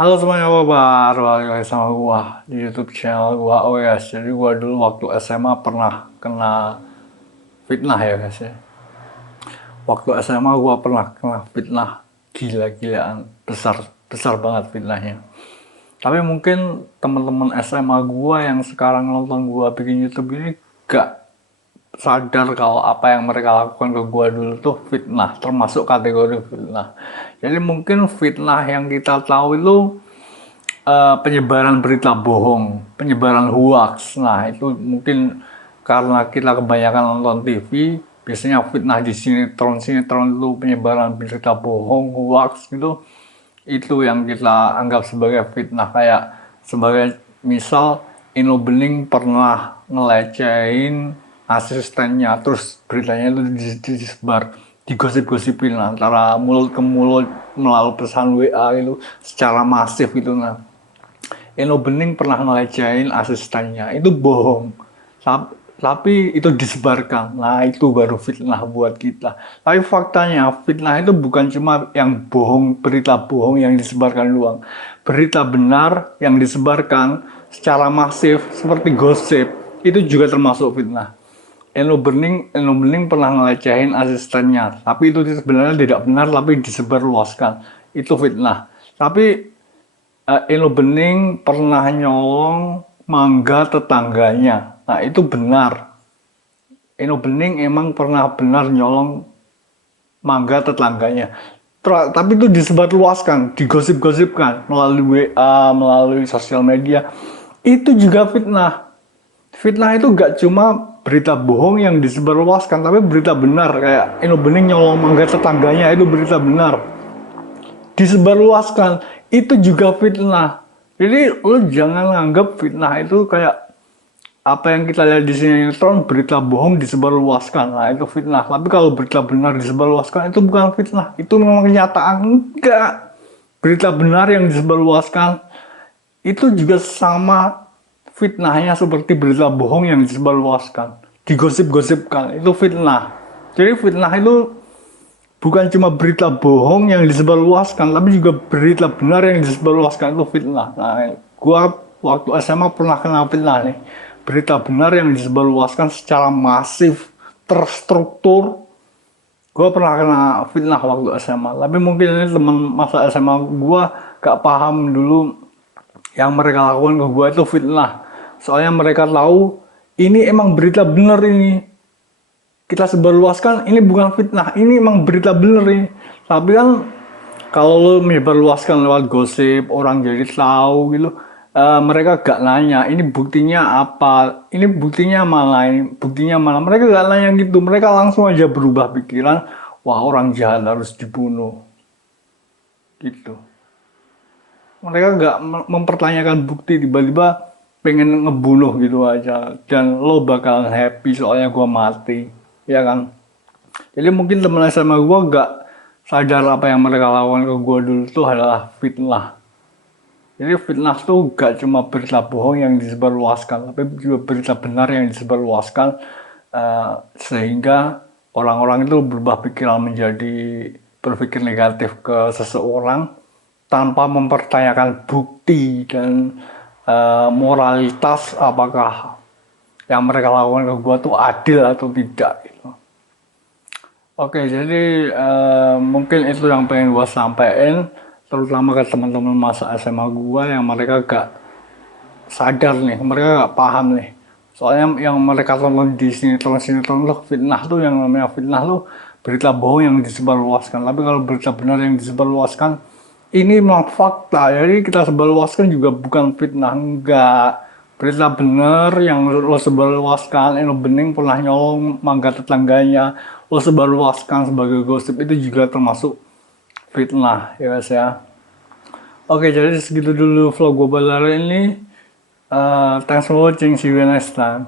Halo semuanya, apa kabar? Balik lagi sama gua di YouTube channel gua. Oh ya, jadi gua dulu waktu SMA pernah kena fitnah ya guys ya. Waktu SMA gua pernah kena fitnah gila-gilaan, besar besar banget fitnahnya. Tapi mungkin teman-teman SMA gua yang sekarang nonton gua bikin YouTube ini gak sadar kalau apa yang mereka lakukan ke gua dulu tuh fitnah, termasuk kategori fitnah. Jadi mungkin fitnah yang kita tahu itu penyebaran berita bohong, penyebaran hoax. Nah, itu mungkin karena kita kebanyakan nonton TV, biasanya fitnah di sinetron itu penyebaran berita bohong, hoax gitu. Itu yang kita anggap sebagai fitnah, kayak sebagai misal Ino Bening pernah ngelecehin asistennya, terus beritanya itu disebar, digosip-gosipin antara mulut ke mulut melalui pesan WA itu secara masif gitu. Nah, Eno Bening pernah ngelecehin asistennya, itu bohong. Tapi itu disebarkan. Nah, itu baru fitnah buat kita. Tapi faktanya, fitnah itu bukan cuma yang bohong, berita bohong yang disebarkan doang. Berita benar yang disebarkan secara masif seperti gosip, itu juga termasuk fitnah. Eno Bening pernah ngelecehin asistennya, tapi itu sebenarnya tidak benar, tapi disebarluaskan. Itu fitnah. Tapi Eno Bening pernah nyolong mangga tetangganya. Nah, itu benar. Eno Bening emang pernah benar nyolong mangga tetangganya. Tapi itu disebarluaskan, digosip-gosipkan melalui WA, melalui sosial media. Itu juga fitnah. Fitnah itu gak cuma berita bohong yang disebarluaskan, tapi berita benar. Kayak Eno Bening nyolong mangga tetangganya, itu berita benar. Disebarluaskan, itu juga fitnah. Jadi lo jangan anggap fitnah itu kayak apa yang kita lihat di sinetron, berita bohong disebarluaskan. Nah, itu fitnah. Tapi kalau berita benar disebarluaskan, itu bukan fitnah, itu memang kenyataan. Enggak, berita benar yang disebarluaskan itu juga sama fitnahnya seperti berita bohong yang disebarluaskan, digosip-gosipkan, itu fitnah. Jadi fitnah itu bukan cuma berita bohong yang disebarluaskan, tapi juga berita benar yang disebarluaskan, itu fitnah. Nah, gua waktu SMA pernah kena fitnah nih. Berita benar yang disebarluaskan secara masif, terstruktur. Gua pernah kena fitnah waktu SMA. Tapi mungkin ini teman masa SMA gua gak paham dulu yang mereka lakukan ke gua itu fitnah. Soalnya mereka tahu ini emang berita benar ini, kita sebarluaskan, ini bukan fitnah, ini emang berita bener ini. Tapi kan kalau lo menyebarluaskan lewat gosip, orang jadi tahu gitu, mereka gak nanya ini buktinya apa, ini buktinya mana, ini buktinya mana. Mereka gak nanya gitu, mereka langsung aja berubah pikiran, wah orang jahat harus dibunuh gitu. Mereka gak mempertanyakan bukti, tiba-tiba pengen ngebunuh gitu aja, dan lo bakal happy soalnya gua mati, ya kan. Jadi mungkin temen SMA gue gak sadar apa yang mereka lakukan ke gue dulu itu adalah fitnah. Jadi fitnah tuh gak cuma berita bohong yang disebarluaskan, tapi juga berita benar yang disebarluaskan, sehingga orang-orang itu berubah pikiran menjadi berpikir negatif ke seseorang tanpa mempertanyakan bukti dan moralitas apakah yang mereka lakukan ke gue tuh adil atau tidak gitu. Oke, jadi mungkin itu yang pengen gue sampaikan, terutama ke teman-teman masa SMA gue yang mereka gak sadar nih, mereka gak paham nih. Soalnya yang mereka tonton di sinetron tuh fitnah tuh, yang namanya fitnah tuh berita bohong yang disebarluaskan. Tapi kalau berita benar yang disebarluaskan, ini memang fakta. Jadi kita sebarluaskan juga bukan fitnah, enggak. Berita benar yang lo sebarluaskan, Eno Bening pernah nyolong mangga tetangganya, lo sebarluaskan sebagai gosip, itu juga termasuk fitnah ya guys ya. Oke, jadi segitu dulu vlog gue pada hari ini. Thanks for watching, see you next time.